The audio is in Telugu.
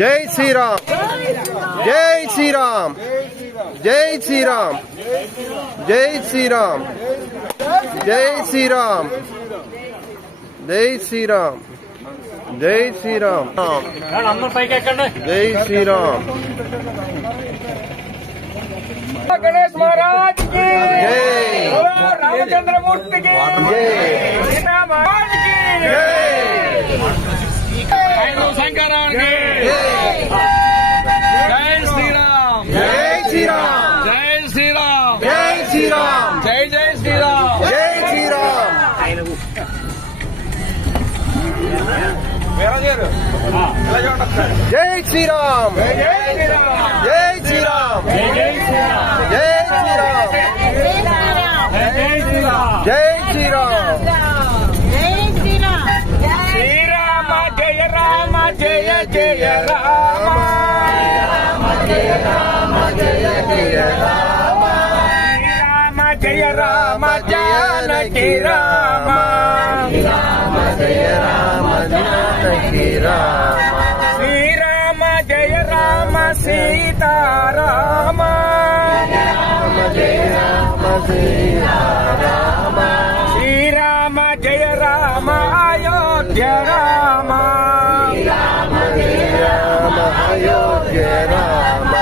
జై శ్రీరామ్ జై శ్రీరామ్ జై శ్రీరామ్ జై శ్రీరామ్ జై శ్రీరామ్ జై శ్రీరామ్ జై శ్రీరామ్ జై శ్రీరామ్ गणेश महाराज की जय रामचंद्र मूर्ति की सीता महाराज की शंकरण की जय श्री राम जय श्रीराम जय श्री राम जय श्रीराम जय जय श्री राम जय श्रीराम जय श्रीराम जय श्रीराम जय श्रीराम जय श्रीराम श्री राम जय राम जय जय राम जय राम जय जय राम श्री राम जय राम जानकी राम राम जय राम जानकी राम श्री राम जय राम सीता राम राम जय राम सीता राम श्री राम जय राम अयोध्या राम राम जय राम अयोध्या राम